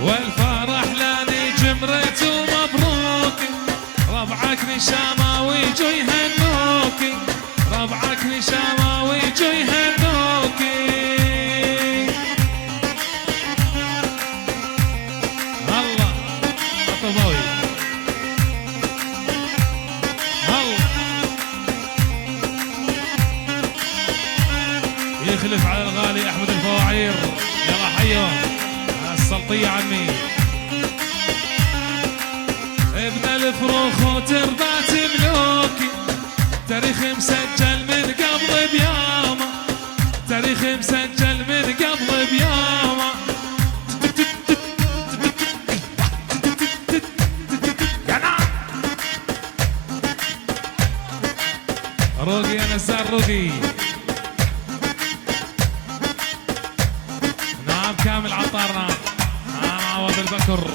والفرح لاني جمرت ومبروك، ربعك نشاماوي جو يهنوكي، ربعك نشاماوي جو يهنوكي. الله الطباوي الله يخلف على الغالي احمد الفواعير. يلا حيو السلطية عمي ابن الفروخ وتربات ملوكي، تاريخ مسجل من قبل بيامه، تاريخ مسجل من قبل بيامه. روقي يا نزار روقي. نعم كامل عطار نعم. نعم عوض البكر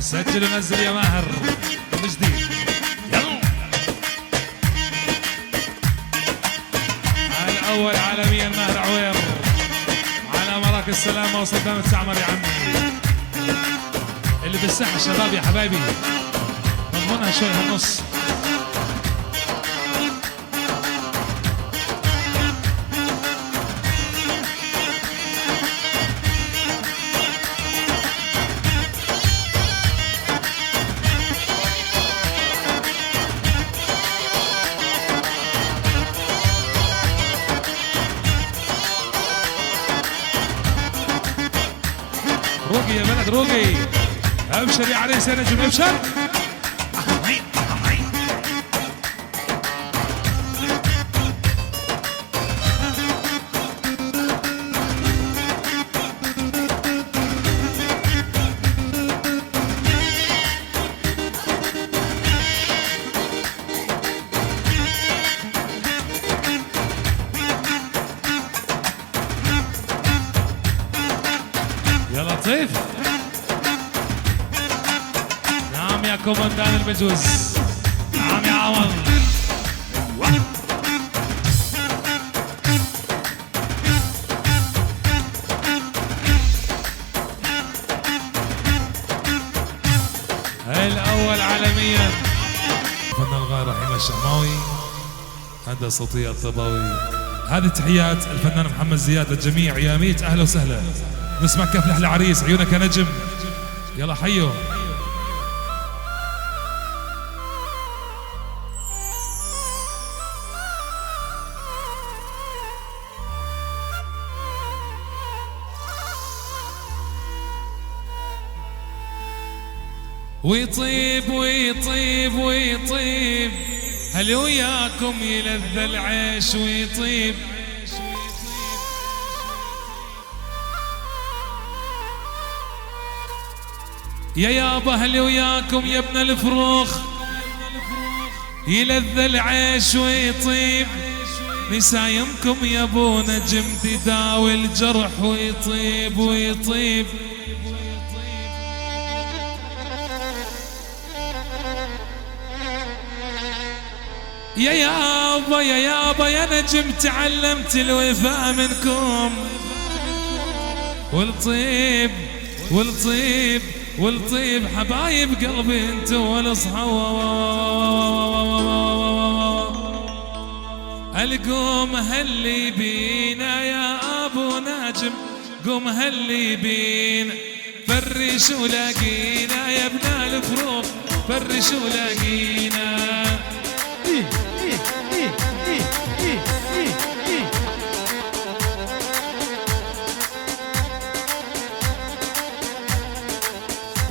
سجل ونزل يا ماهر من جديد. يلا الأول عالميا ماهر عوير على مراكز السلامة وصدام السعمر يا عمي. اللي بالساحة الشباب يا حبايبي مضمونها شوي هالنص. روقي يا بلد روقي، ابشر يا عريس يا نجم ابشر. يا لطيف. نعم يا كومندان المجوز. نعم يا عوض. الأول عالميا فنان الغاية رحيم الشعماوي، هندسة صوتية الطباوي. هذه تحيات الفنان محمد زياد للجميع. يا ميت أهلا وسهلا. نسمع كيف لحن العريس عيونك يا نجم. يلا حيو. ويطيب ويطيب ويطيب هل وياكم يلذ العيش ويطيب. يا يابا هل وياكم يا ابن الفروخ يلذ العيش ويطيب. نسايمكم يا ابو نجم تداوي الجرح ويطيب ويطيب. يا يابا يا يابا يا نجم تعلمت الوفاء منكم. والطيب والطيب والطيب حبايب قلبي انتو والاصحاب. القوم هلي بينا يا ابو ناجم، قوم هلي بينا فرش ولاقينا يا ابن الفروخ، فرش ولاقينا.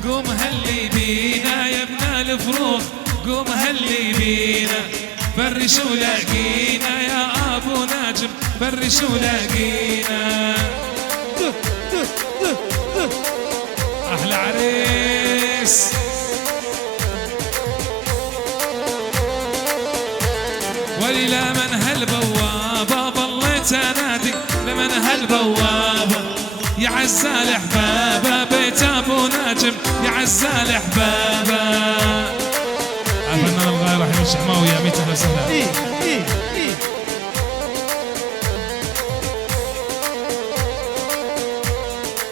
قوم هلي بينا يا ابن الفروخ، قوم هلي بينا فرش ولاقينا يا ابو ناجم، فرش ولاقينا. احلى عريس ولي لمن هالبوابه ظليت انادي، لمن هالبوابه يا عزال احبابه، بيت ابو ناجم يا عزال احبابه. الفنان الغاية رحيم الشعماوي يا ميت اهلا وسهلا.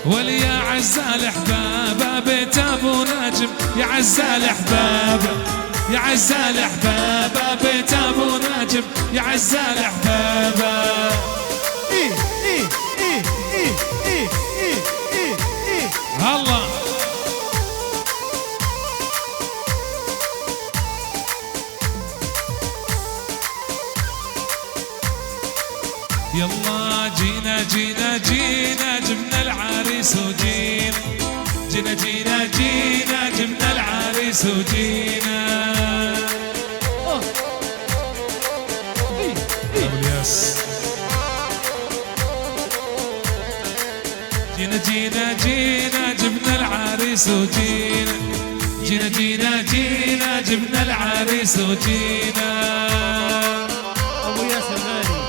ولي يا عزال احبابه بيت ابو نجم يا عزال احبابه يا عزال احبابه بيت ابو نجم يا عزال احبابه. الله يلا جينا جينا جينا جبنا العريس وجينا جينا جينا جينا جبنا العريس وجينا. جينا جينا جينا جبنا العريس وجينا جينا جينا جينا جبنا العريس وجينا. ابو ياسر غالي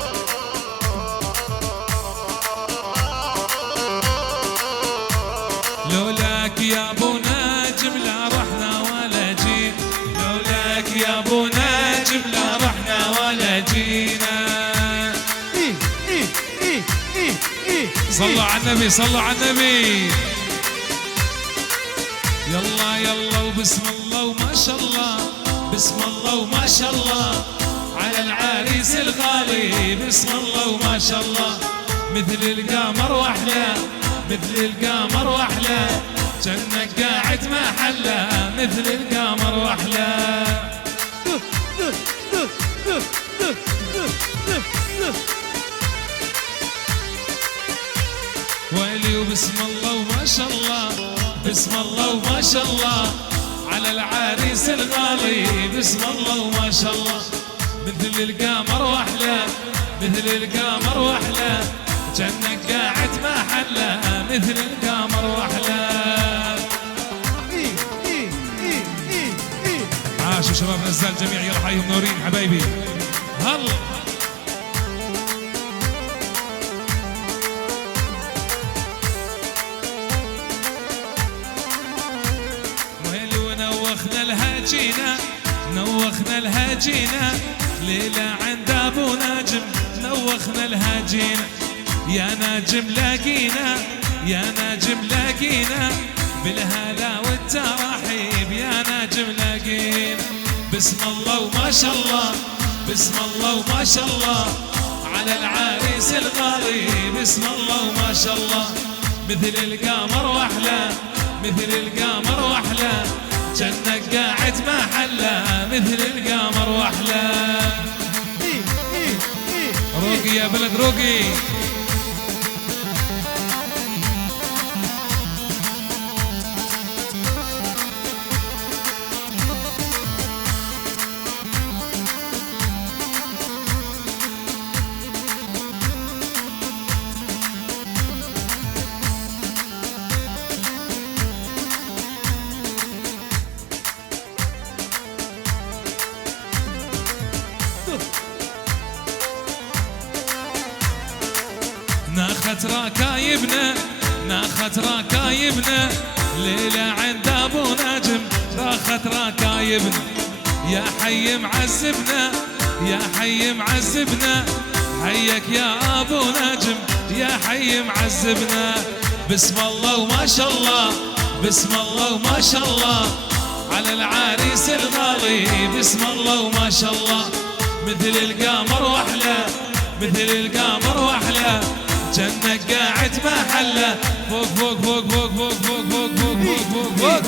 لولاك يا ابو نجم لا رحنا ولا جينا لولاك يا ابو نجم لا رحنا ولا جينا. صلوا على النبي صلوا على النبي. يلا يلا وبسم الله وما شاء الله بسم الله وما شاء الله على العريس الغالي بسم الله وما شاء الله. مثل القمر واحلى مثل القمر واحلى جنك قاعد ما حلى مثل القمر واحلى. ويلي وبسم الله وما شاء الله بسم الله وما شاء الله على العريس الغالي بسم الله وما شاء الله. مثل القمر واحلى مثل القمر واحلى جنك قاعد ما حلى مثل القمر واحلى. عاشوا شباب نزال جميع يلا حيهم نورين حبايبي. هلا نوخنا الهجينة نوخنا الهجينة ليلة عند ابو ناجم نوخنا الهجينة. يا ناجم لاقينا يا ناجم لاقينا بالهلا والتراحيب يا ناجم لاقينا. بسم الله وما شاء الله بسم الله وما شاء الله على العريس الغالي بسم الله وما شاء الله. مثل القمر واحلى مثل القمر واحلى جنك قاعد ما حلى مثل القمر واحلى. روقي يا بلد روقي. ناخت راكايبنا ناخت راكايبنا ليلة عند ابو نجم راخت راكايبنا. يا حي معذبنا يا حي معذبنا حيك يا ابو نجم يا حي معذبنا. بسم الله وما شاء الله بسم الله وما شاء الله على العريس الغالي بسم الله وما شاء الله. مثل القمر واحلى مثل القمر واحلى جنك قاعد ما حلى فوق فوق فوق فوق فوق فوق فوق فوق فوق فوق.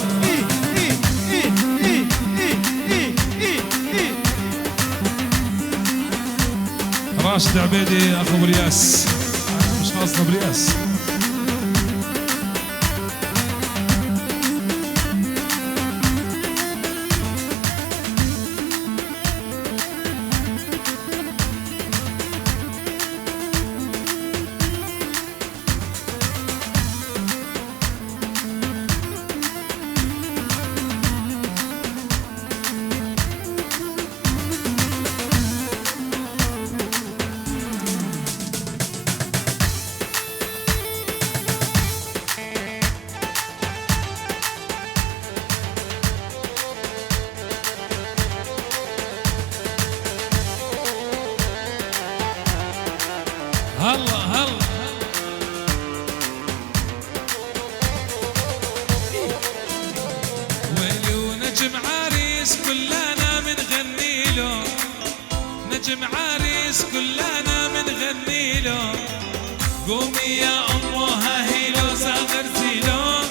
راشد عبيدي اخو برياس مش خاصنا برياس. هلا هلا نجم عريس كلنا منغني له، قومي يا أمها هيلو زغرتي له،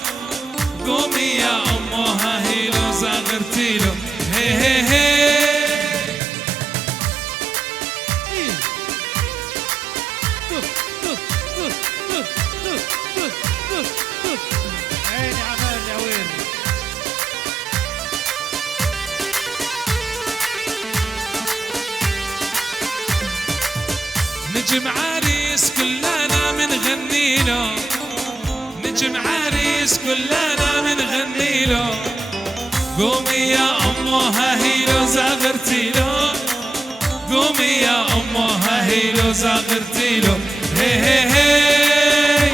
قومي يا أمها هيلو زغرتي له، هي هي هي. عيني عمال العوير. نجم عريس كلنا منغني له، نجم عريس كلنا منغني له، قومي يا أمها هيلو زغرتي له، قومي يا أمها هيلو زغرتي له، هي هي هي.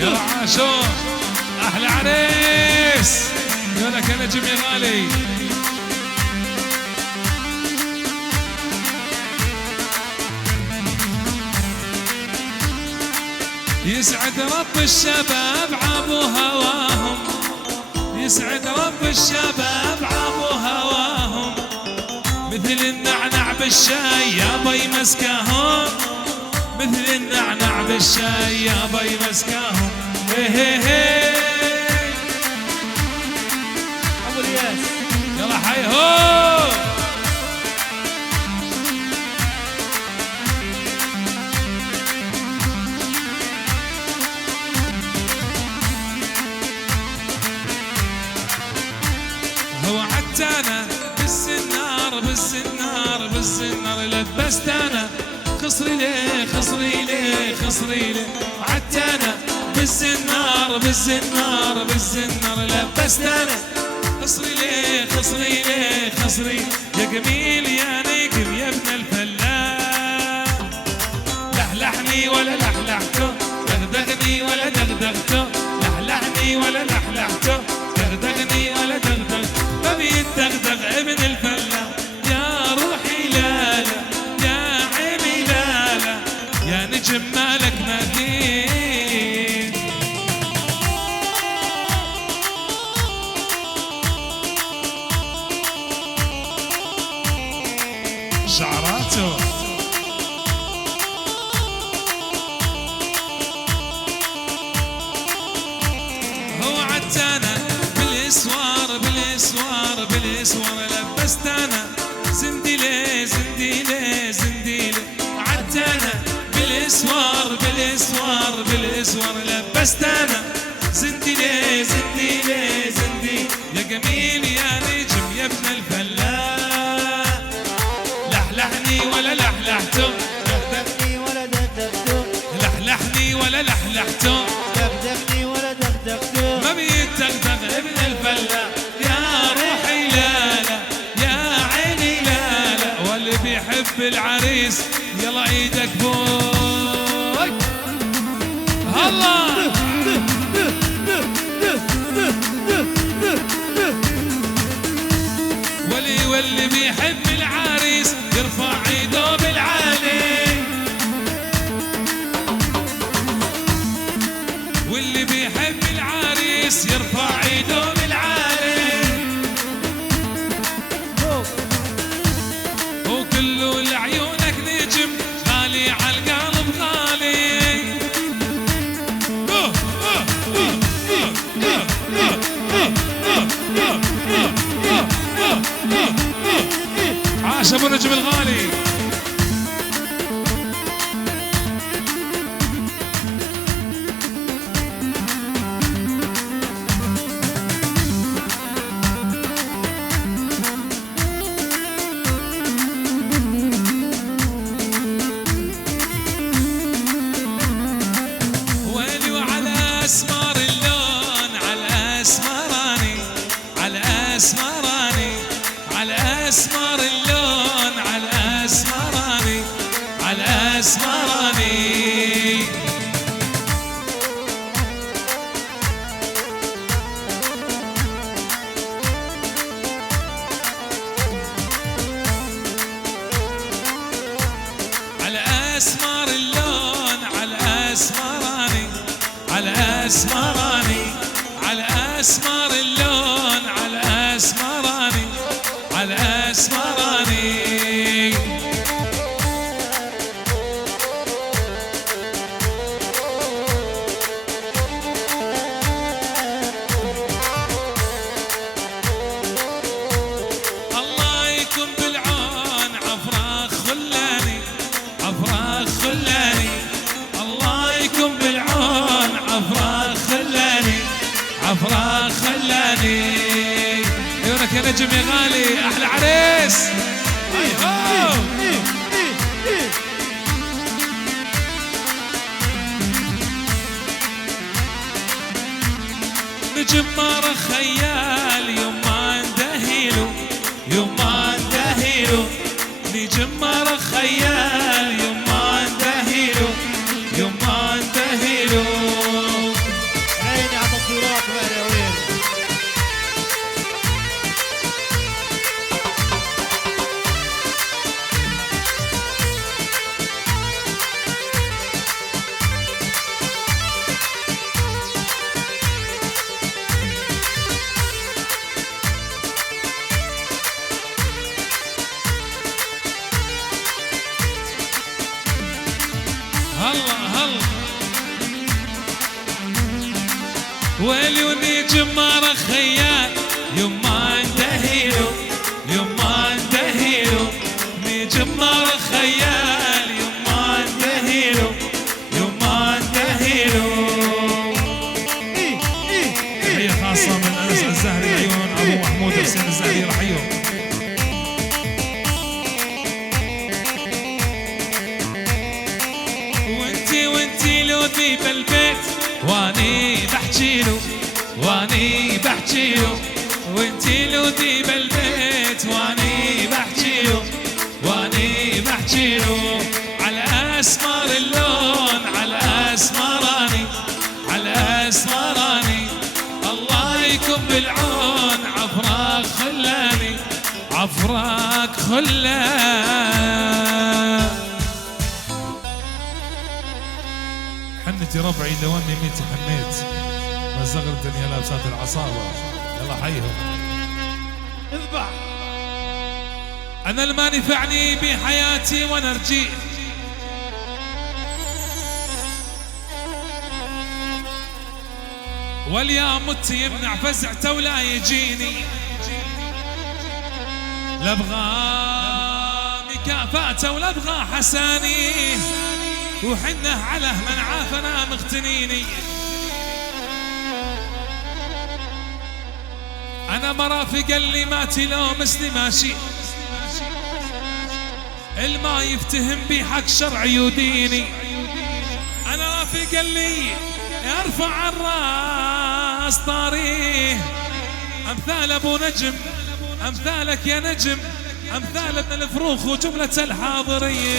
يا عاشور أحلى عريس، يقولك يا نجم يا غالي. يسعد رب الشباب عابوا هواهم، يسعد رب الشباب عابوا هواهم، مثل النعنع بالشاي يابا يمسكاهم، مثل النعنع بالشاي يابا يمسكاهم، هي هي هي. ابو الياس يلا حي هو. هو عتانا بالسنار بالسنار بالسنار لبست انا، خصري ليه خصري ليه خصري ليه، عتانا بالسنار بالسنار بالسنار لبست انا، خصري ليه خصري ليه خصري، يا جميل يا نجم يا ابن الفلاح، لحلحني ولا لحلحته، دغدغني ولا دغدغته، لحلحني ولا لحلحته، دغدغني ولا دغدغته، ما بيتدغدغ ابن الفلاح، يا روحي لا لا يا عيني لا لا، يا نجم مالك مثيل. شعراته هو عتانا بالاسوار بالاسوار بالاسوار لبست انا، زنديلي زنديلي زنديلي، عتانا بالاسوار بالاسوار بالاسوار لبست انا، زنديلي زنديلي زنديلي، يا جميل يا نجم يا ابن الفلاح، لحلحني ولا لحلحته، دغدغني ولا دغدغته، لحلحني ولا لحلحته، دغدغني ولا دغدغته، ما بيتدغدغ ابن الفلاح، يا روحي لا لا يا عيني لا لا، واللي بيحب العريس يلا ايدك فوق. الله واللي بيحب العريس يرفع ايده بالعالي، واللي بيحب العريس يرفع ايده بالعالي، وكله لعيونك نجم غالي عالقلب غالي. عاش ابو نجم الغالي. ويلي وعلى اسمر اللون على اسمراني، على اسمراني، على اسمر اللون على اسمراني، على اسمراني. على اسمر اللون على اسمراني، على اسمراني، على اسمر اللون على اسمراني، عفراق خلاني. عيونك يا نجم يا غالي احلى عريس. نجم مره خيال يوم ما اندهيلو، يوم ما اندهيلو. نجم مره خيال يوم ما اندهيلو، يوم ما اندهيلو. عيني على التصويرات وين يا وين. هلا هلا ويلي ونجم مره خيال يوم ما اندهيلو، يوم ما اندهيلو. نجم مره خيال يوم ما اندهيلو، يوم ما اندهيلو. تحية خاصة من أنس الزهري عيون أبو محمود حسين الزهري رحيهم. وانتي لو ذي بالبيت واني بحجيلو، واني بحجيلو. وانتي لو ذي بالبيت واني بحجيلو، واني بحجيلو. على اسمر اللون، على اسمراني، على اسمراني. الله يكون بالعون عفراق خلاني، عفراق خلاني. حنتي ربعي لو اني ميت حنيت، مزغ الدنيا لابسات العصابة. يلا حيهم. اذبح. انا اللي ما نفعني بحياتي وانا رجيت، واليوم مت يمنع فزعته ولا يجيني. لا ابغى مكافاته ولا ابغى حساني، وحنه على من عافنا مغتنيني. انا مرافق اللي ما تلومسني ماشي، الما يفتهم بحق شرعي وديني. انا رافق اللي يرفع الراس طاريه، امثال ابو نجم، امثالك يا نجم، امثال ابن الفروخ وجمله الحاضرين.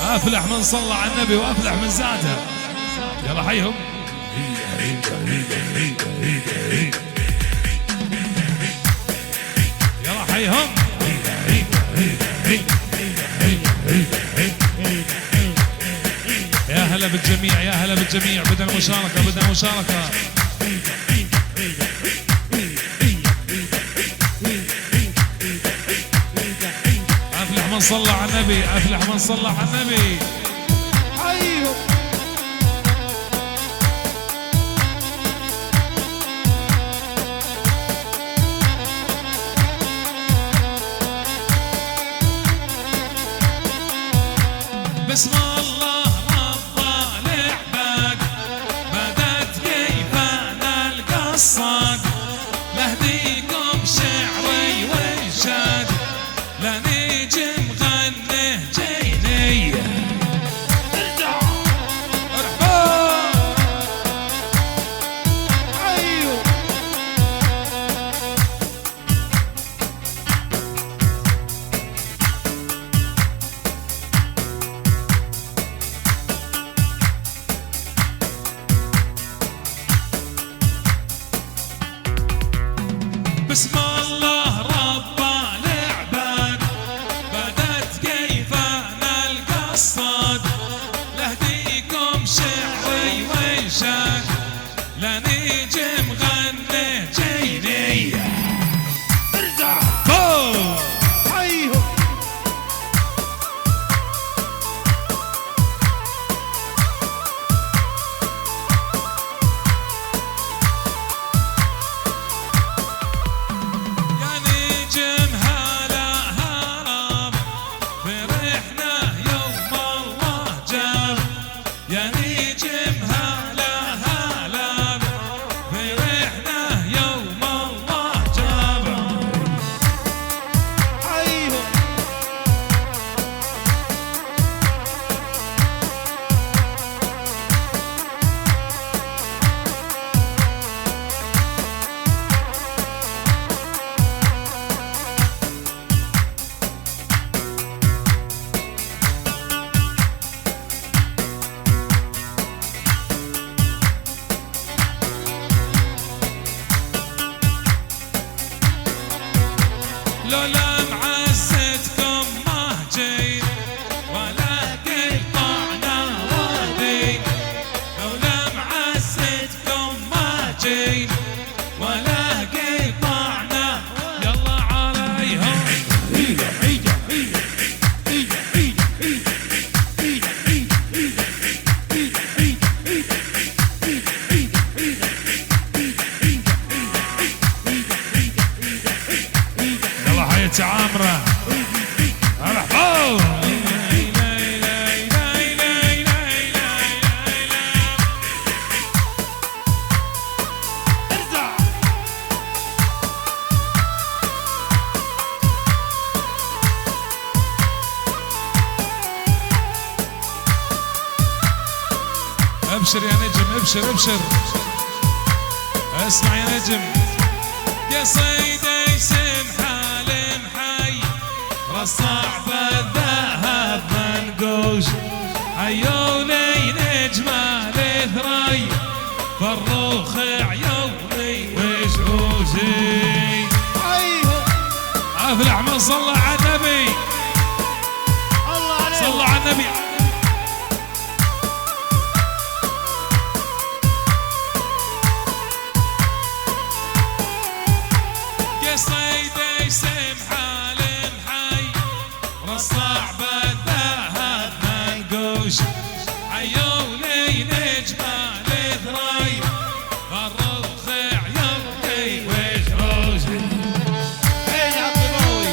افلح من صلى على النبي وافلح من زاده. يلا حيهم. يلا حيهم. يا هلا بالجميع، يا هلا بالجميع. بدنا مشاركة، بدنا مشاركة. أفلح من صلى على النبي، أفلح من صلى على النبي. ايوه بسم الله رب العباد، بدت كيف انا القصاد. لهديكم شعري وانشاد، لنجم غنه جيني. ايوه بسم الله رب العباد، بدت كيف انا القصاد. لهديكم شعري وانشاد، لنجم غنه جيني. ارجع فوق. ايوه يا نجم هلا هرب، فرحنا يوم الله جاب. يا نجم هلا ابشر يا نجم ابشر ابشر اسمع يا نجم يا صيدي سمحة لمحي رصع بالذهب منقوش عيوني نجمة لثري فروخ عيوني وشوشي افلح من صلى على النبي الله عليك صلى على النبي يا صيدي سمحة لمحي رصع بالذهب منقوش عيوني نجمة لثري فروخ عيوني وشوشي عيني عالطباوي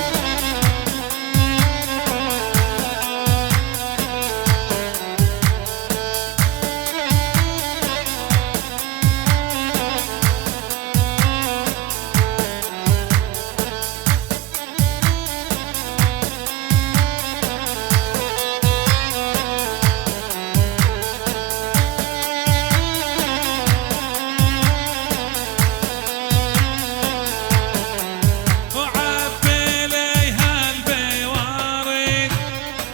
وعبي لي هالبوارد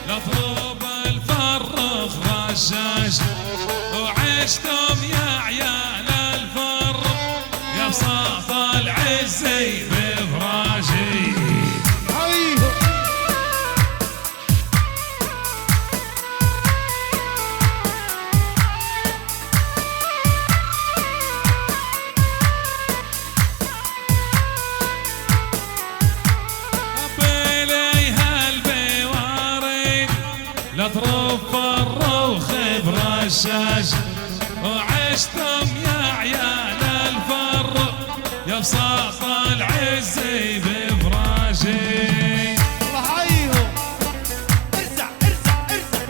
لطلوب الفرخ رشاش وعشتم يا عيال الفر يا بساط العزي بفراشي حيهم عبي لي هالبوارد لطروف الروخ برشاش وعشتم يا عيال الفر يا بساط العزي بفراشي الله حيهم ارزع ارزع ارزع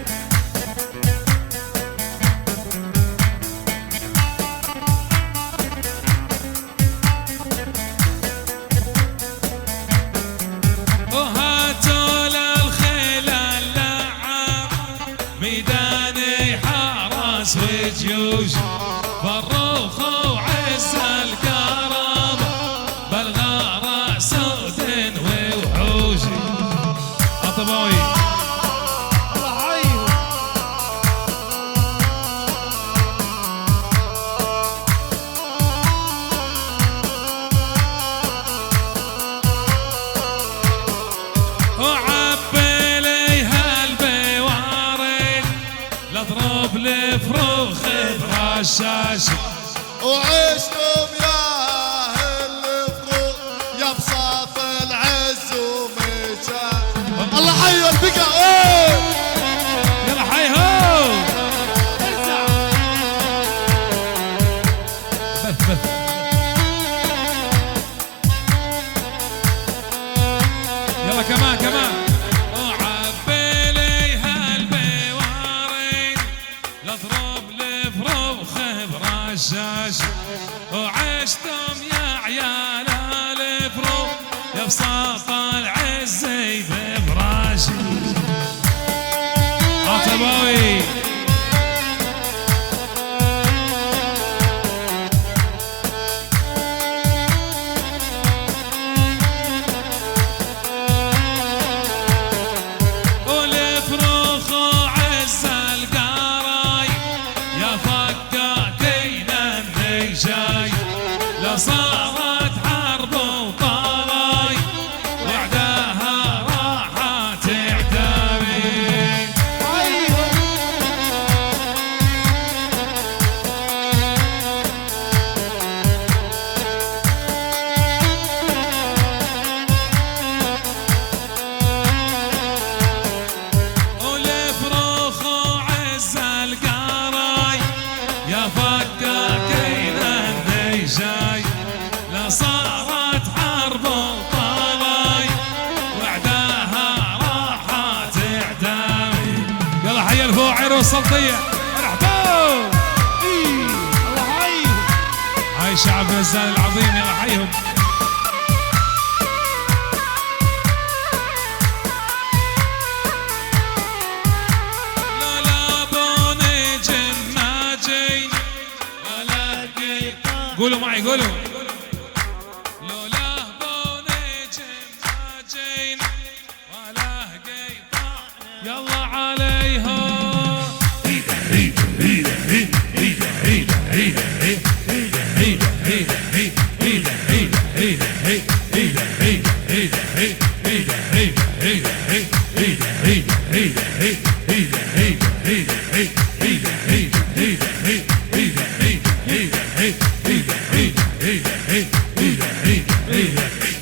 وهاتوا للخيل اللعاب ميداني حرس وجيوش فروخ وعز الكرم بالغارة سود ووحوش الطباوي الله حيهم وعبي لي هالبوارد لاضرب الفروخ برشاش وعشتم يا اهل الفروق يا بساط العز ومشان الله حي البقى يلا حي هو ارزع بث بث يلا كمان كمان وعبي لي هالبوارد لاضرب الفروخ برشاش وعشتم يا عيال الفروخ يا بساط العزي بفراشي عطباوي والفروخ عز القراي يا فكاكين النيشاي لا صارت حرب وطلاي وعداها راحت اعتابي حيهم والفروخ عز القراي يا فكاكين النيشاي لا صارت حرب وطلاي وعداها راحت اعتامي يلا حي الفوعر والسلطية مرحبا الله حيهم هاي شعب غزال العظيم يلا حيهم لا لا بوني جم ماجد قولوا معي قولوا. لولا بو نجم ما جينا ولا قيطع يلا عليهم.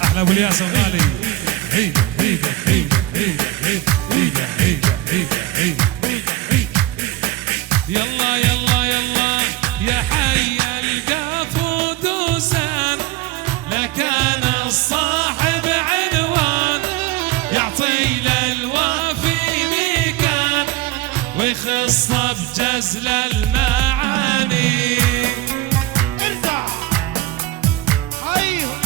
احلى ابو الياس الغالي. يلا يلا يلا يا حي القاف ودوسان لكان الصاحب عنوان يعطي للوافي مكان ويخص بجزل المعاني. ارفع حيهم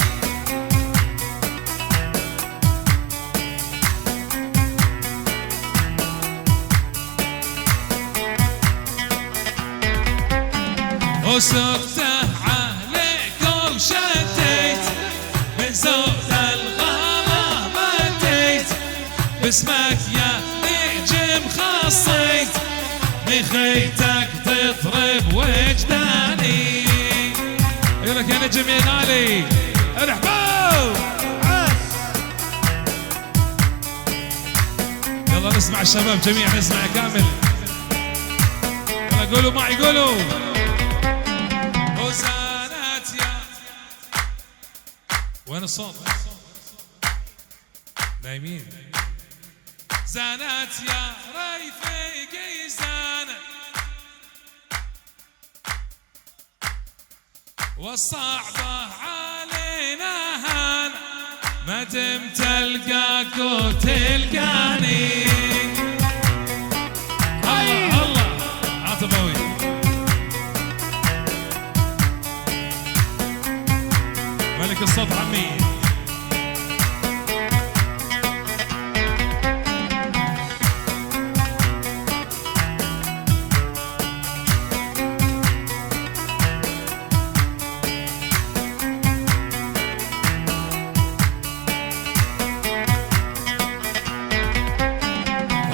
وسقته عليك وشتيت من زود الغلا مديت باسمك يا نجم خصيت مخيتك تضرب وجداني. يلك يا نجم يا غالي ارحبوا. يلا نسمع الشباب جميعا نسمع كامل. يلا قولوا معي قولوا. وزانت يا وين الصوت؟ نايمين. زانت يا ريفيقي زانت والصعبة علينا هان ما دمت تلقاك وتلقاني. الله الله عاطفوي. ملك الصوت عمي.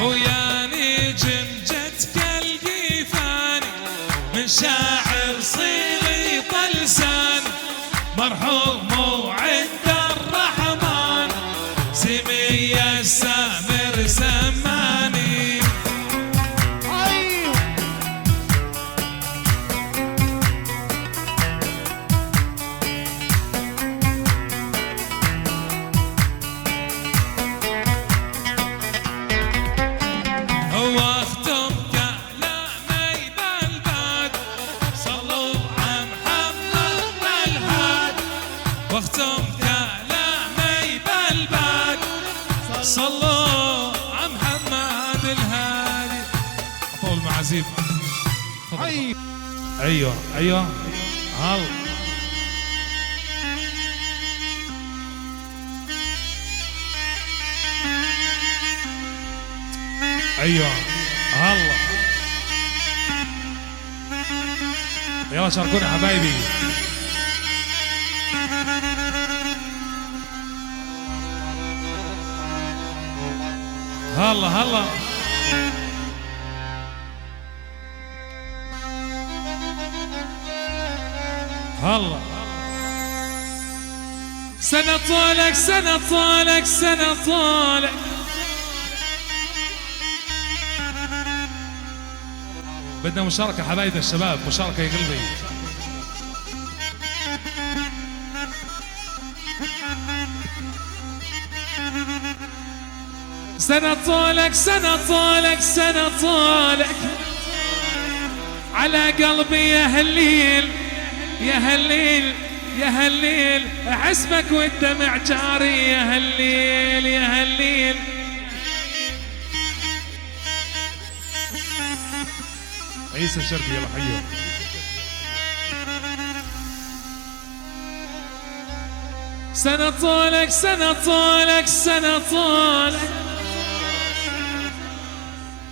ويا نجم جتك القيفاني من شاعر صيغي طلسان مرحوم وعند الرحمن سمي السامر سماني. حيهم هو اختم كلامي بالباد صلوا على محمد الهاد واختم كلامي بالباد صلوا على محمد الهادي. اطول معازيم. حيهم ايوه ايوه هل ايوه هلا يلا شاركونا حبايبي. هلا هلا هلا. سنة طولك سنة طولك سنة طولك بدنا مشاركة حبايبي الشباب مشاركة يا قلبي. سنة طولك سنة طولك سنة طولك على قلبي يا هالليل يا هالليل يا هالليل حسبك والدمع جاري يا هالليل يا هالليل. عيسى الشرقي يلا حيو. سنة طولك سنة طولك سنة طولك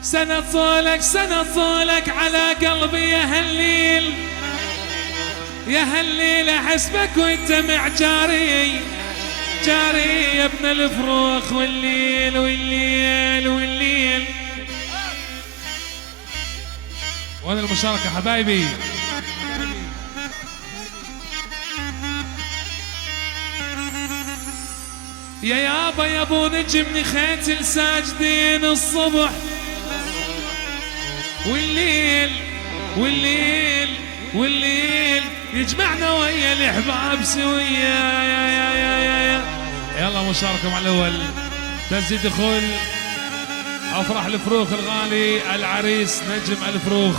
سنة طولك سنة طولك على قلبي يا هالليل يا هالليلة حسبك وانت معجاري جاري يا ابن الفروخ والليل والليل والليل. وانا المشاركة حبايبي. يا يابا يا ابو نجم خيت الساجدين الصبح والليل والليل والليل يجمعنا ويا الاحباب سويا. يا يلا مشاركة مع الاول تسجيل دخول افراح الفروخ الغالي العريس نجم الفروخ.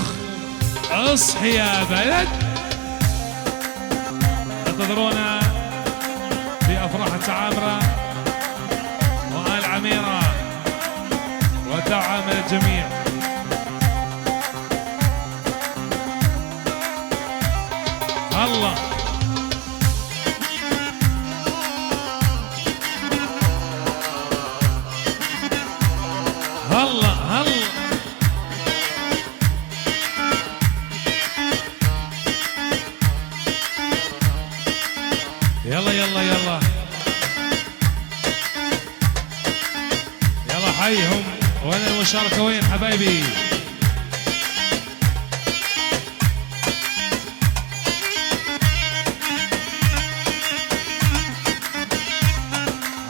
اصحي يا بلد انتظرونا في افراح التعامرة وآل عميرة وتعامل الجميع. الله الله الله يلا يلا يلا يلا حيهم. وين المشاركة وين حبايبي؟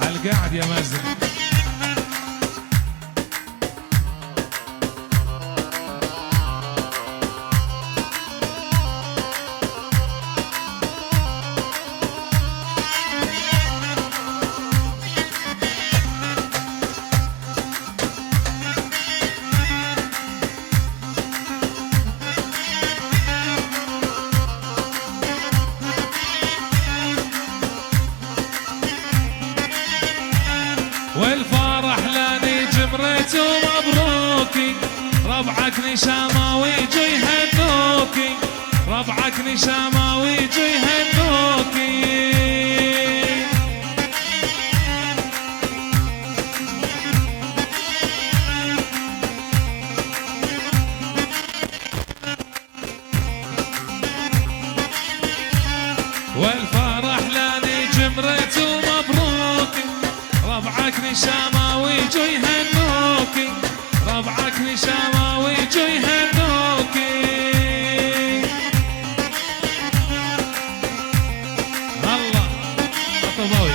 على القاعد يا مازن. والفرح لاني جمرت ومبروكي ربعك نشامة ويجوا يهنوكي ربعك نشامة ويجوا يهنوكي. والفرح لاني جمرت ومبروكي ربعك نشامة ويجوا يهنوكي ربعك نشامة ويجوا يهنوكي. الله الطباوي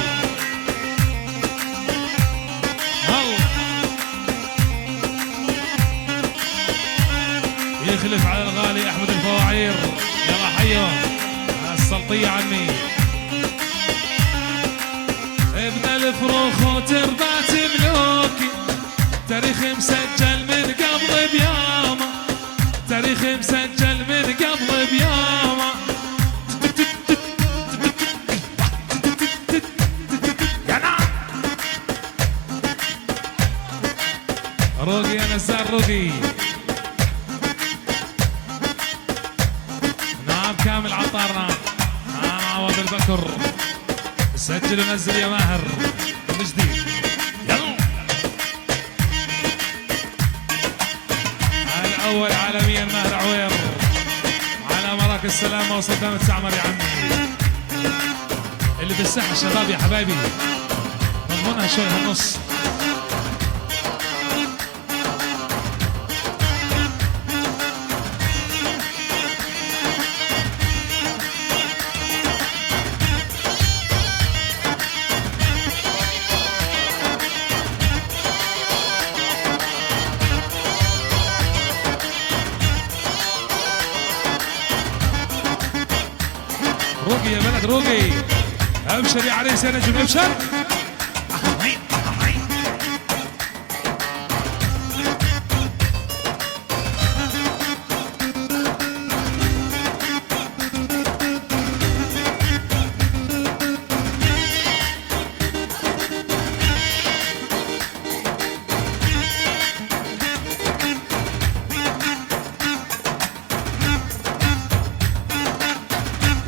الله يخلف على الغالي احمد الفواعير. يلا حيو السلطية عمي ابن الفروخ وتربات ملوكي تاريخ مسجل من قبل بيامه تاريخ مسجل من قبل بيامه. روقي يا نزار روقي. نعم كامل عطارنا نعم عوض البكر سجل ونزل يا ماهر من جديد. يلا الاول عالميا ماهر عوير على مراكز السلامه وصدام التعمر يا عمي. اللي بالساحه الشباب يا حبايبي مضمونها شوي هالنص. روقي يا بلد روقي. ابشر يا عريس يا نجم ابشر.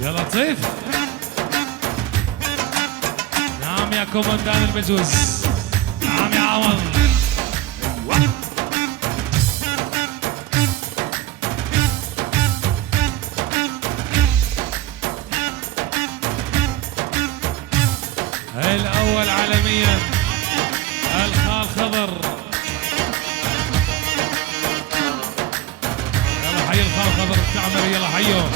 يا لطيف. نعم يا كومندان المجوز. نعم يا عوض. حي الخال خضر التعمري، يلا حيهم.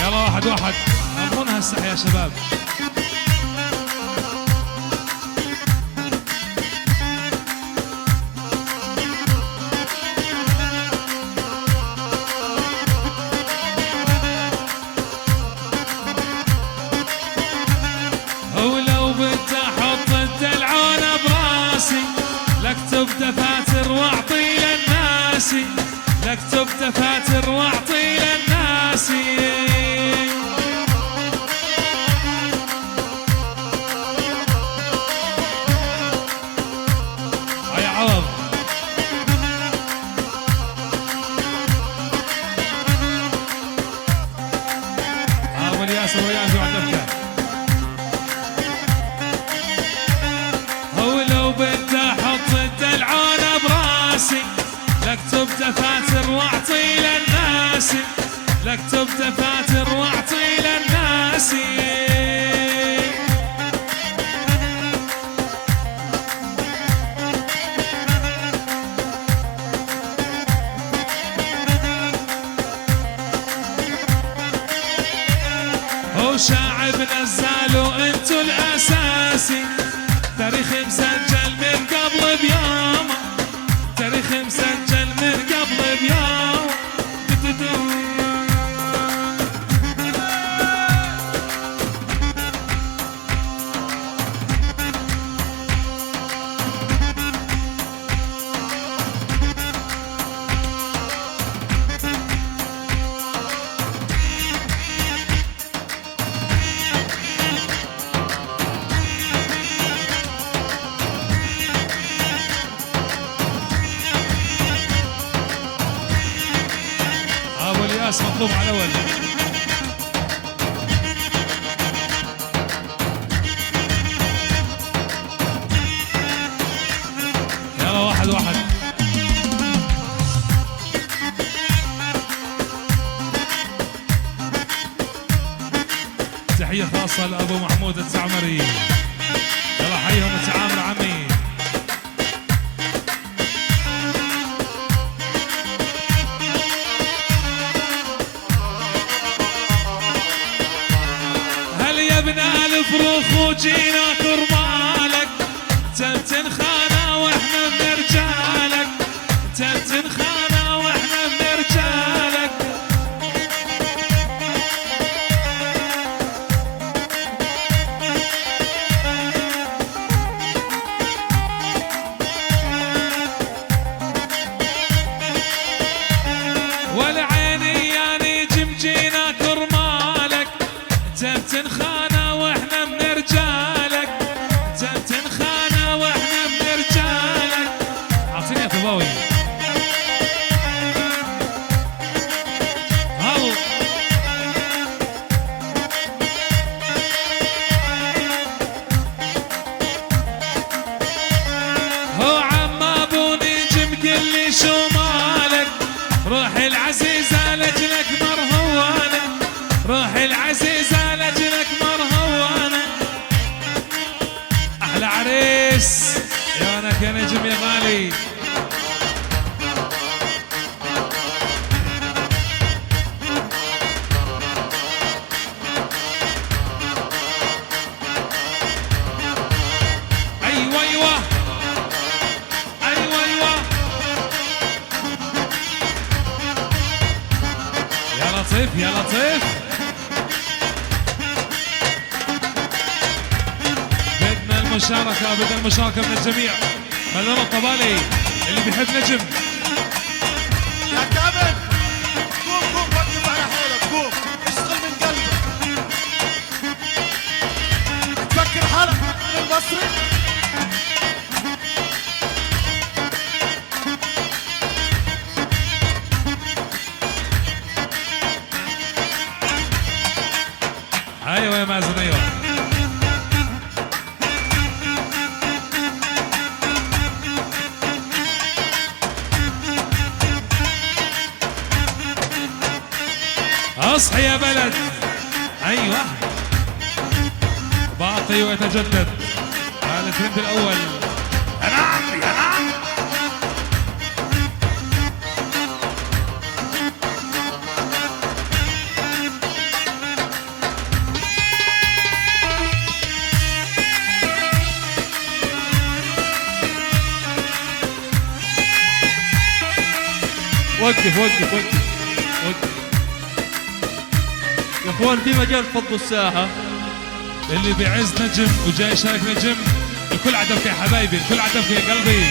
يلا واحد واحد، أظنها هسه يا شباب. ولو بدي احط الدلعونه براسي، لاكتب دفاتر واعطي للناس، لاكتب دفاتر واعطي للناس. هاي عوض ابو الياس وياك وعدتك. ولو بدي احط الدلعونه براسي، لاكتب دفاتر واعطي للناس، لاكتب دفاتر واعطي للناس. هو شاعب نزال وانتو الاساسي، تاريخ مسجل من قبل بيوم، تاريخ مسجل من قبل بيوم. ابو الياس مطلوب على الاول. يلا واحد واحد. تحية خاصة لأبو محمود التعمري، يلا حيهم التعامر عمي. هل يا ابن الفروخ وجينا كرمالك، تبتن خانة واحنا من رجالك، تبتن خانة واحنا من رجالك. والعيني يا نجم جينا كرمالك، تبتن خانة واحنا من رجالك، تبتن خانة واحنا من رجالك. اعطيني يا طباوي. هل هو عم ابو نجم قل لي شو مالك، روحي العزيزة لجلك مرهوانة، روحي العزيزة لجلك مرهوانة. أحلى عريس يونك يا نجم يا غالي. أيوة أيوة أيوة أيوة. يا لطيف يا لطيف. بدنا المشاركة، بدنا المشاركة من الجميع. ملون الطبالي اللي بيحب نجم. يا كابن قوم قوم وقف على حالك، قوم اشتغل من قلبك، تفكر حالك المصري. ايوه يا مازن ايوه. اصحى اصحي يا بلد. ايوه باقي ويتجدد. هذا الترند الاول. يا نعم يا نعم. وقف وقف وقف وقف يا اخوان، في مجال فضوا الساحه. اللي بيعز نجم وجاي يشارك نجم، الكل عدمك يا حبايبي، الكل عدمك يا قلبي.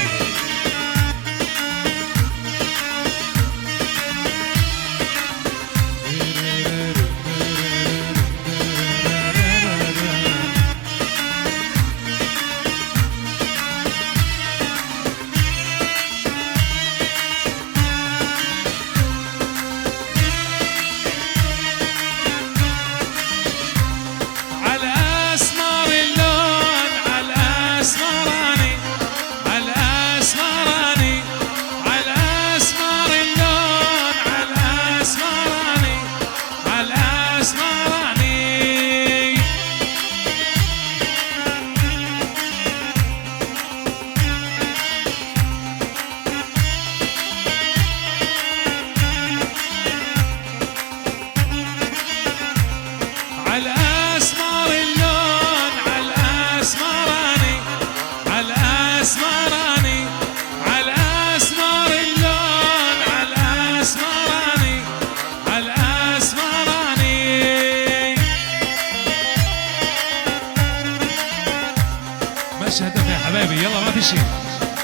ماشي هدف يا حبايبي، يلا ما في شيء.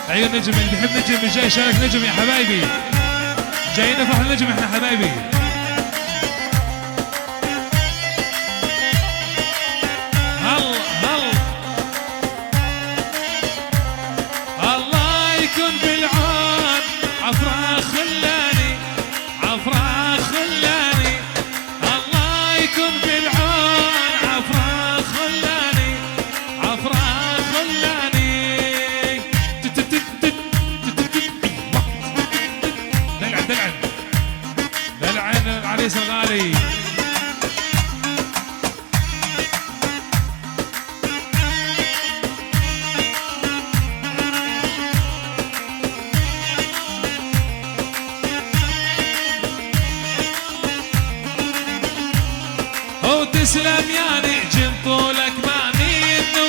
عيون نجم، اللي بيحب نجم جاي يشارك نجم يا حبايبي. جايين نفرح النجم احنا حبايبي. هلا هلا. الله يكون بالعون. عفراء خلاني عفراء خلاني. الله يكون بالعون. عفراء خلاني عفراء خلاني. دلع دلع دلعن العريس الغالي. تسلم يا نجم طولك ما منه.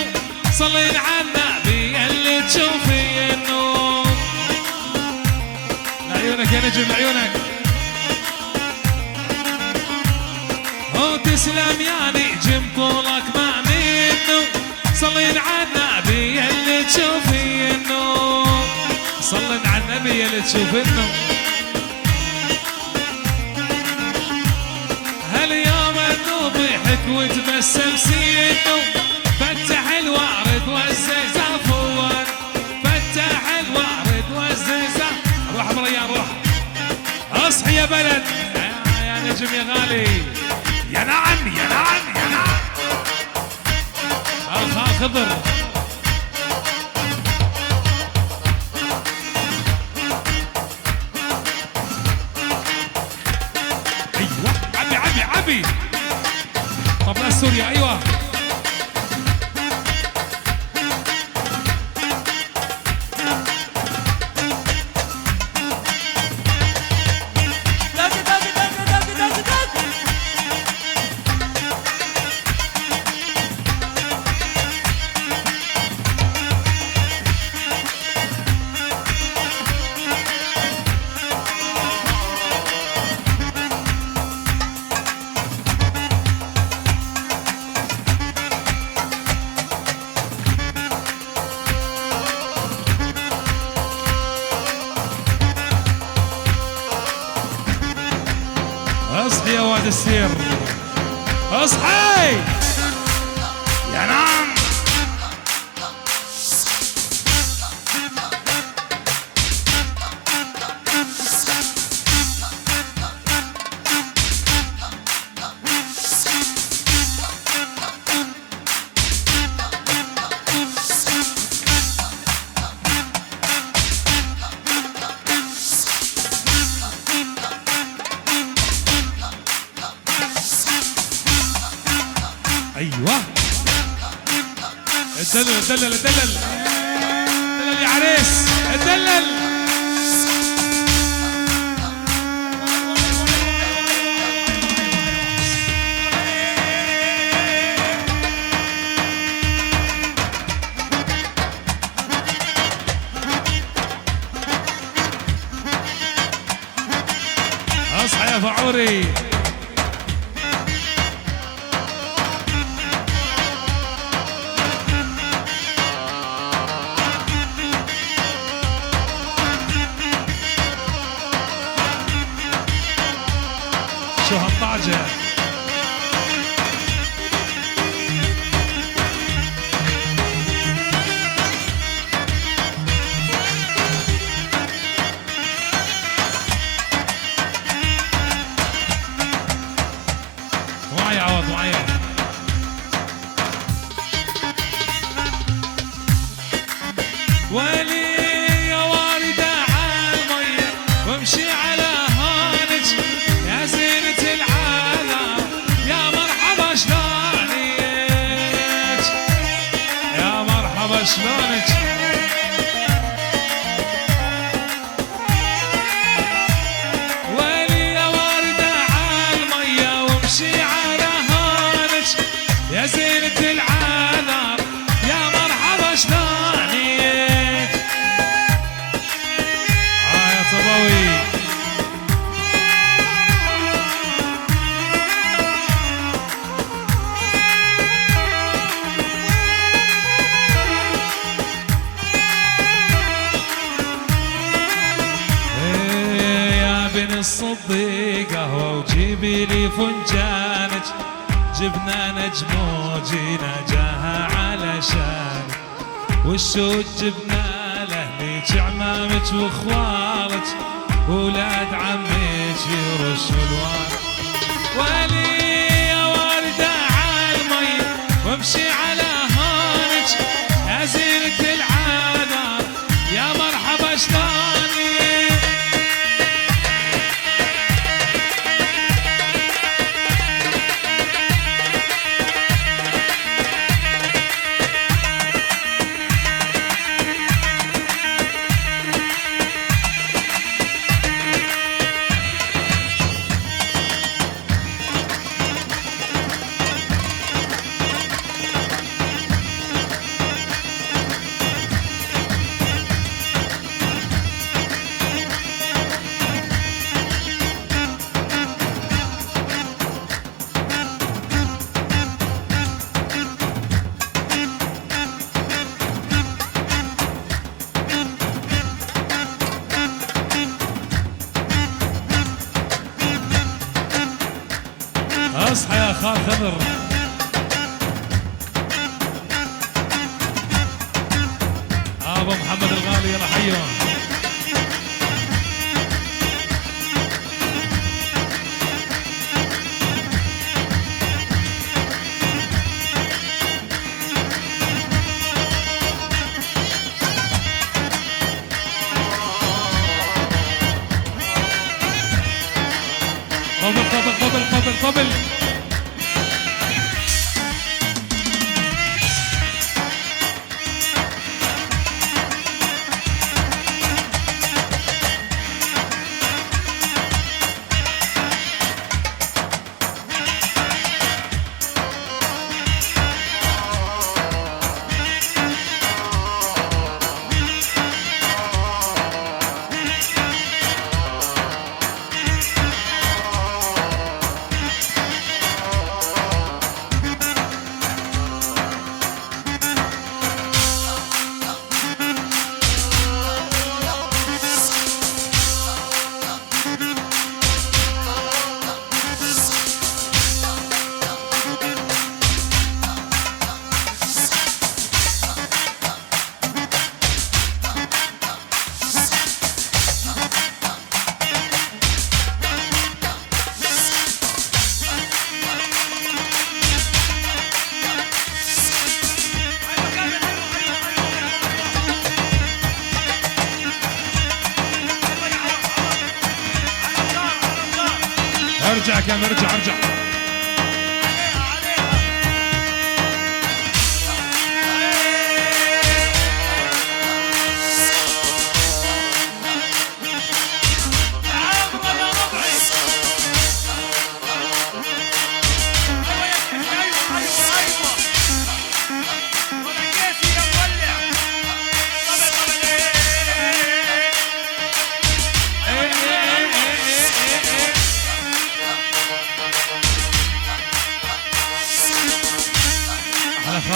صلين على النبي اللي تشوفي النور. لعيونك يا نجم لعيونك. تسلم يا نجم طولك ما منه. صلين على النبي اللي تشوفي النور. صلين على النبي اللي تشوفي النور. وتبسم سينه. فتح الورد والزيزة فوان. فتح الورد والزيزة. روح بريان روح. اصحي يا بلد يا نجم يا غالي. يا نعم يا نعم يا نعم. الخال خضر. ايوه عبي عبي عبي. طبلة سوريا ايوه. اصحي يا واد السير اصحي يا نعم. ايوه الدلل الدلل الدلل الدلل يا عريس الدلل. اصحى يا فعوري. شو هالطعجة معي عوض معي. ولي يا واردة عالمية وامشي على هانج يا زينة العالم يا مرحبا شلونك يا مرحبا شلونك. ولي يا واردة عالمية وامشي على هانج يا زينة العالم يا مرحبا شلونك. يا طباوي يا بن الصديق قهوة وجيبي لي فنجانك جبنا نجم وجينا جاها علشانك والشوج جبنا لأهليك عمامك واخوالك ولاد عمك يرشوا الوان. ولي يا واردة عالمي وامشي على هانك يا زينة العالم يا مرحبا شلوني. اصحى يا خال خضر. ابو محمد الغالي يلا حيهم. قبل قبل قبل قبل قبل ارجع كم ارجع ارجع.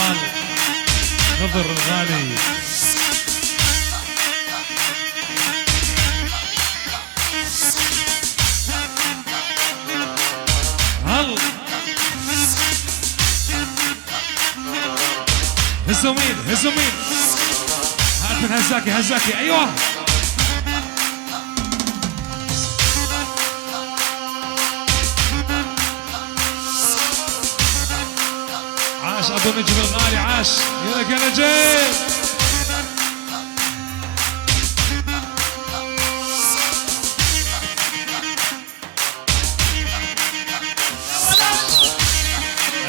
الابطال نظر الغالي. هل هزوا مين هزوا مين، هات من هزاكي هزاكي ايوه. عاش ابو نجم الغالي عاش، يلك يا نجم.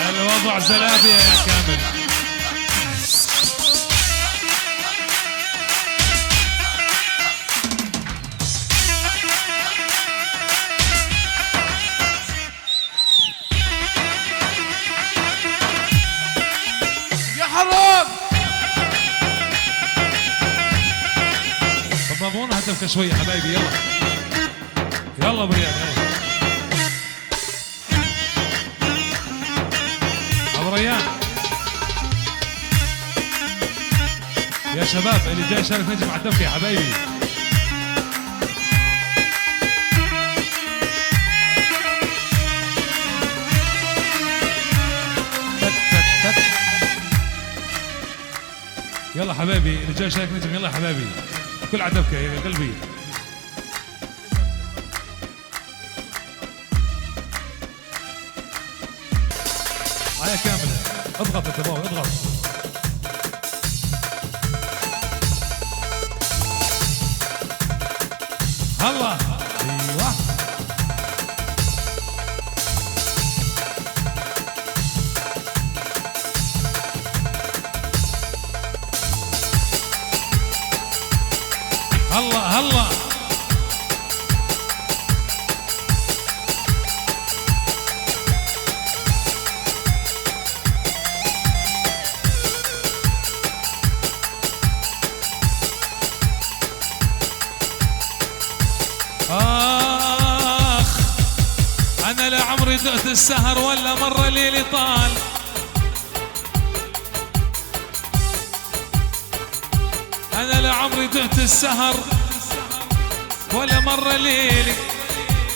الوضع زلابية يا كامل. يا حرام ضبابونا هدفك شوية حبايبي، يلا يلا ابو ريان يلا. ابو ريان يا شباب اللي جاي يشارك نجم على الدفكة يا حبايبي. يلا حبايبي اللي جاي يشارك نجم، يلا يا حبايبي كل على الدفكة يا قلبي. هيا كامل اضغط يا تباوي اضغط. هلا ايوه هلا هلا. آخ أنا لعمري دقت السهر ولا مرة ليلي طال. أنا لعمري دقت السهر ولا مرة ليلي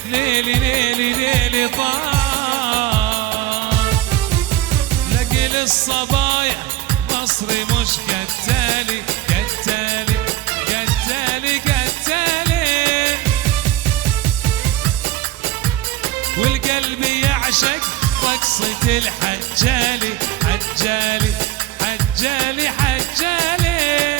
ليلي ليلي ليلي طال. لقي للصبايا مصري مش قتالي قتالي قتالي قتالي، والقلب يعشق رقصة الحجالي حجالي حجالي حجالي.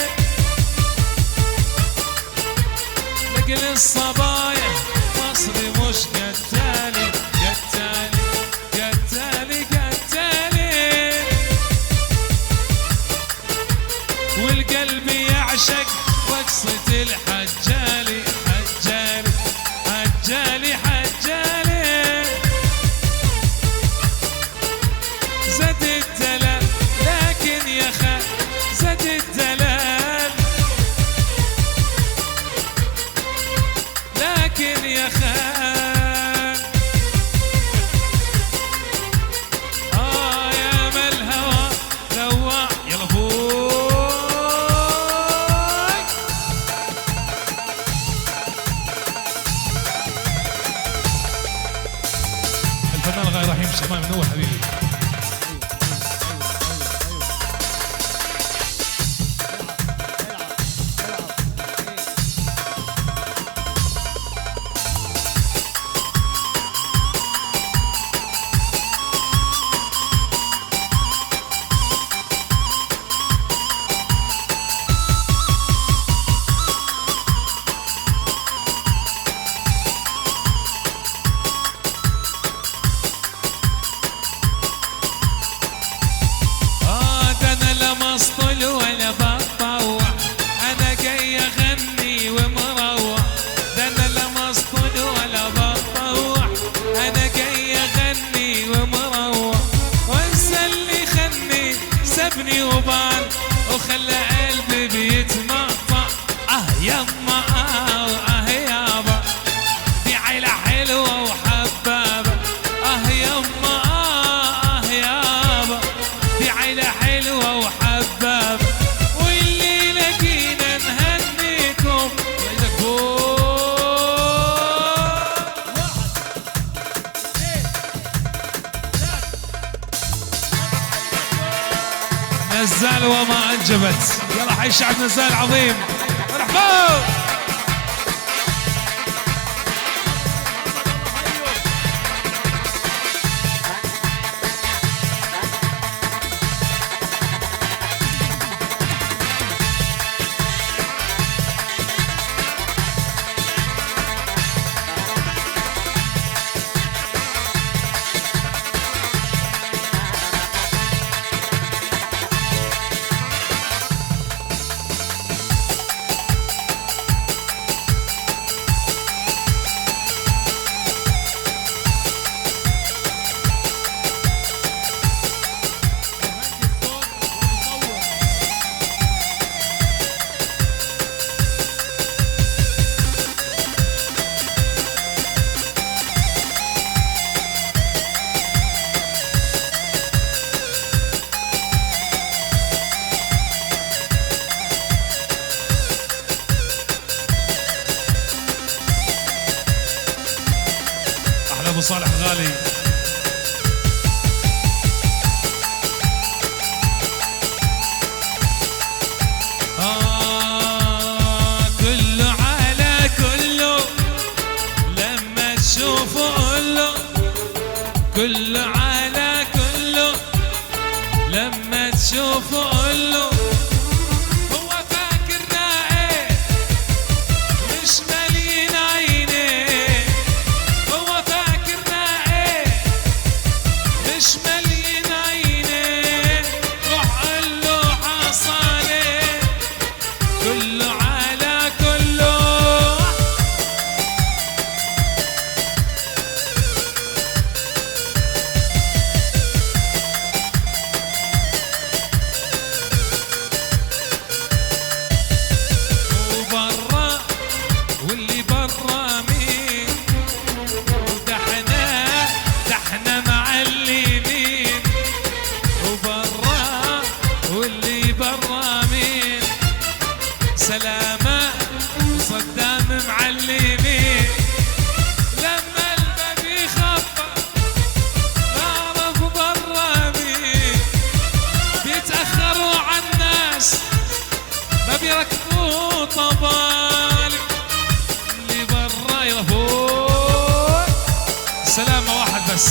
لقي الصبايا مصري مش قتالي قتالي قتالي قتالي، والقلب يعشق رقصة الحجالي حجالي حجالي حجالي. زاد الدلال لكن يا خال زاد الدلال، لكن يا خال يا ما الهوى لوع. يلا فوق الفنان غاي رحيم الشمال منور حبيبي. حلوة نزال وما انجبت. يلا حي شعب نزال عظيم، مرحبا. ابو صالح الغالي. كله على كله لما تشوفه قوله، كله على كله لما تشوفه قوله. هو فاكرنا ايه مش مالين عينيه، هو فاكرنا ايه مش مالين عينيه. روح قول له حصل ايه، كله على كله. وبرا واللي برا مين، وده احنا معلمين. وبرا واللي برا مين، سلامة وصدام معلمين. لما الباب يخبط نعرف برا مين، بيتأخروا عالناس ما بيركبوا طبالي. اللي برا يرفوه سلامة واحد بس.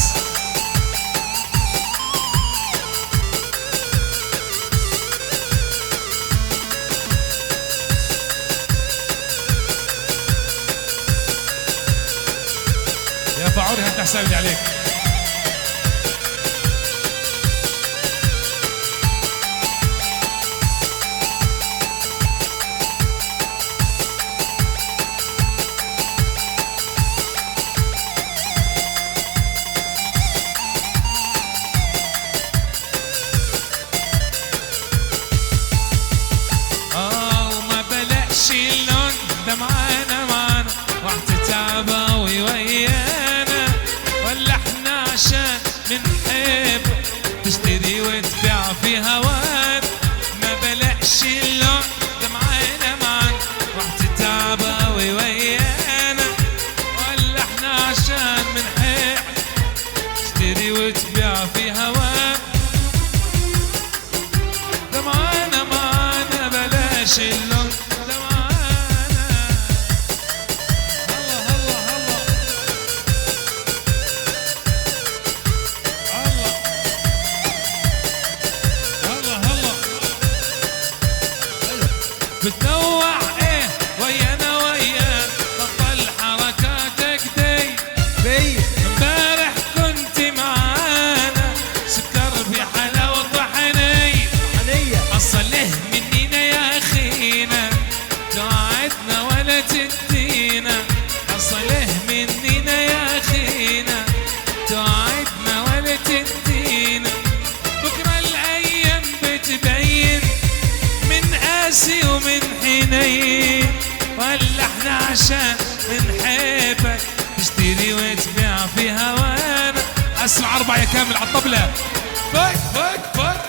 يا فعوري هات حسابي عليك. وما بلقش اللون ده معانا راح تتعبى ويانا، ولا احنا عشان بنحب تشتري وتبيع في هوان. ما بلقش اللون ده معانا راح تتعبى ويانا، ولا احنا عشان بنحب تشتري وتبيع في هوان. ده معانا بلاش اللون ده معانا. الله الله الله الله الله الله. بتنوع ايه ويانا وياك، بطل حركاتك دي. امبارح كنت معانا سكر بحلاوة طحنية، حصل له منينا يا اخينا، توعدنا ولا تدينا. حصل له منينا يا اخينا، توعدنا ولا تدينا. بكره الايام بتبين من قاسي ومن حنين، ولا احنا عشان بنحبك تشتري وتبيع في هوانا. اسمع 4 يا كامل على الطبلة. فك فك فك.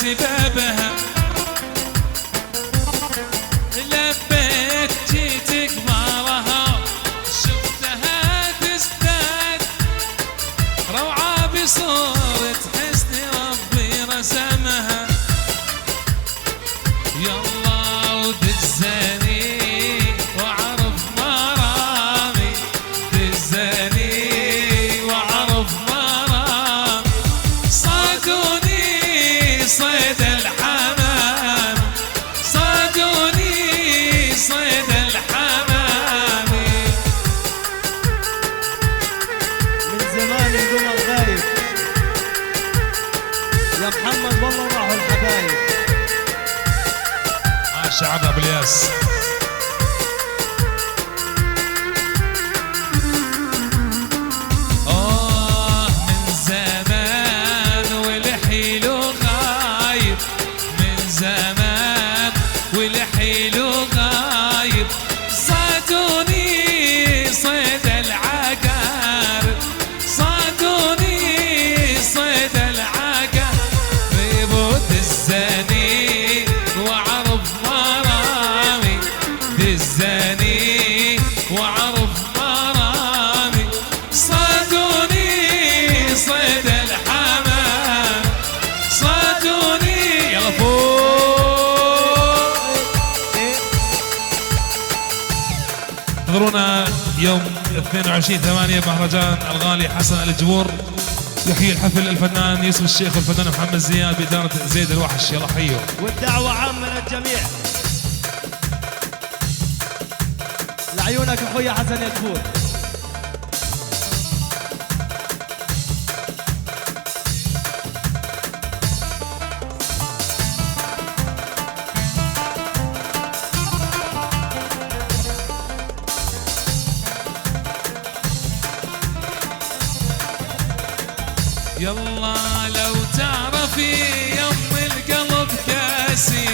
سبابها لبيت جيت قمارها شفتها تزداد روعة بصورة حسن ربي رسمها يلا ودزاني وعرف مرامي دزاني وعرف مرامي صادوني صيد الحمام صادوني صيد الحمام من زمان القمر غايب يا محمد والله راحوا الحبايب. شعبنا ابو الياس من زمان والحيلو غايب من زمان والحيلو غايب صادوني صيد العقارب صادوني صيد العقارب ريبوت الزاني وعرف مرامي دزاني وعرف مرامي صادوني صيد الحمام صادوني يلا فوق انتظرونا يوم 22/8 مهرجان الغالي حسن الجبور يحيي الحفل الفنان يوسف الشيخ والفنان محمد زياد بإدارة زيد الوحش يلا حيوا والدعوة عامة للجميع لعيونك اخويا حسن الجبور. يلا لو تعرفي يم القلب كاسي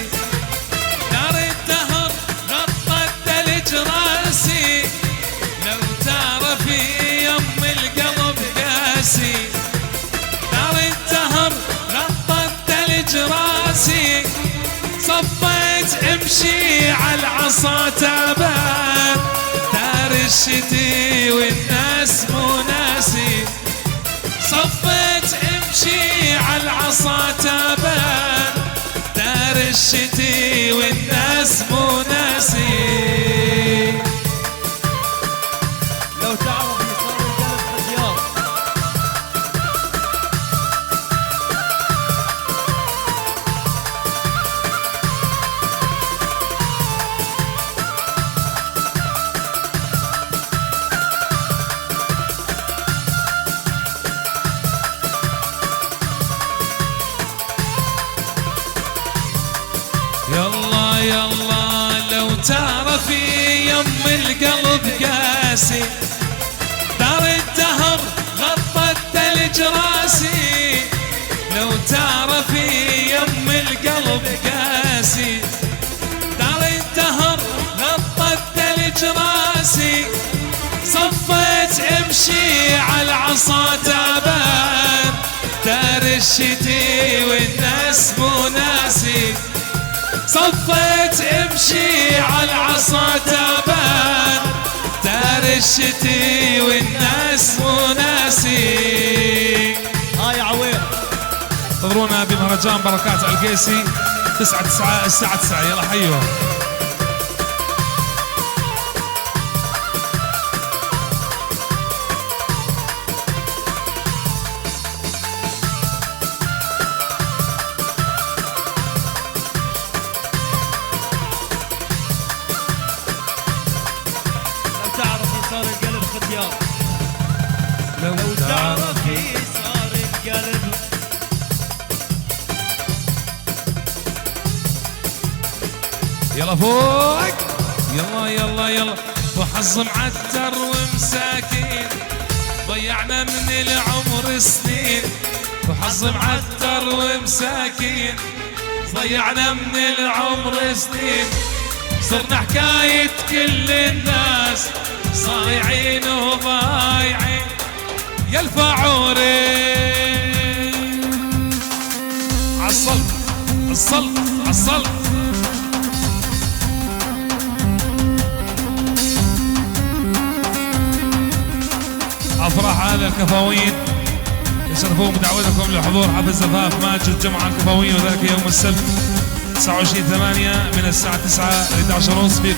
نار الدهر غطت ثلج راسي لو تعرفي يم القلب كاسي نار الدهر غطت ثلج راسي صفيت امشي على العصا تعبان دار الشتي والناس مو ناسي صفيت امشي على العصا تابان دار الشتي والناس مو ناسي لو تعرف يصير القلب خديار يلا يلا لو تعرفي يم القلب قاسي دار الدهر غطت ثلج راسي لو تعرفي يم القلب قاسي دار الدهر غطت ثلج راسي صفيت امشي على العصا تعبان دار الشتي والناس مو ناسي صفيت امشي على العصا تعبان دار الشتي والناس مو ناسي هاي عويل انتظرونا بمهرجان بركات القيسي 9 الساعة 9 يلا حيوا لو تعرف صار القلب خديار لو لو تعرف تعرفي صار القلب يلا فوق يلا يلا يلا وحظ معتر ومساكين ضيعنا من العمر سنين وحظ معتر ومساكين ضيعنا من العمر سنين صرنا حكاية كل الناس صايعين وضايعين يا الفاعوري عالصلب الصلت الصلت. افراح اهل الكفاوين يشرفون بدعوتكم لحضور حفل زفاف ماجد الجمعه الكفاويه، وذلك يوم السبت 29/8 من الساعه 9 ل 11:30 في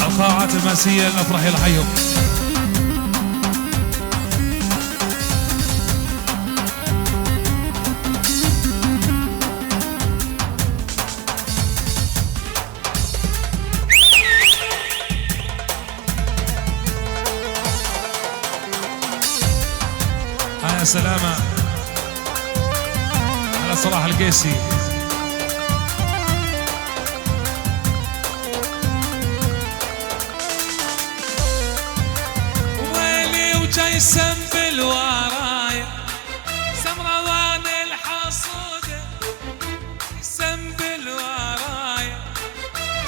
القاعات الماسيه الافراح. يلا حيهم. يا سلامة على صلاح القيسي. ويلي وجاي سنبل ورايا سمروان الحصودة، سنبل ورايا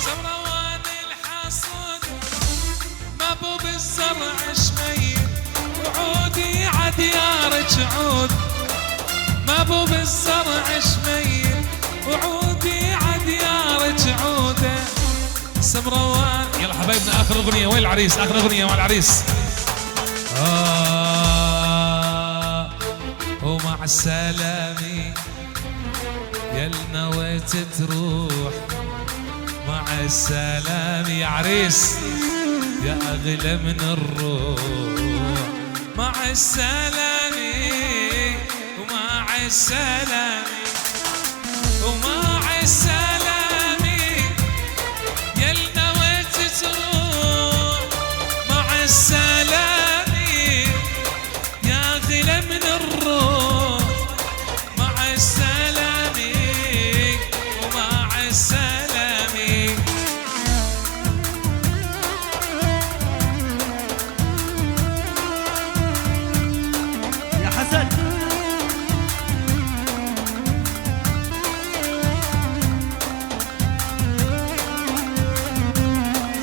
سمروان الحصودة، مابو بالزرع شميل وعودي عديارك عود، مابو بالزرع شميل وعودي عديارك عوده سمروان. يلا حبايبنا اخر اغنيه. وين العريس؟ اخر اغنيه مع العريس. ومع السلامه يل نويت تروح، مع السلامه يا عريس يا اغلى من الروح، مع السلامة ومع السلامة ومع السلامة يل نويت تروح، مع السلامة يا غلا من الروح، مع السلامة ومع السلامة. حسن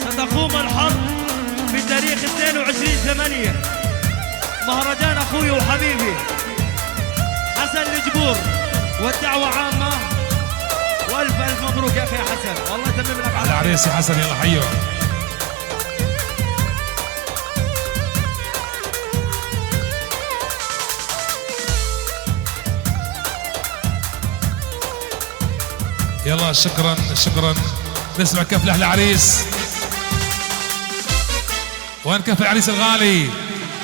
ستقوم الحرب في تاريخ 22/8 مهرجان اخوي وحبيبي حسن الجبور، والدعوة عامة، والف الف مبروك يا اخي يا حسن، والله يتمم لك على العريس يا حسن. يلا حيو. يلا شكرا شكرا. نسمع كف لأهل العريس. وين كف العريس الغالي؟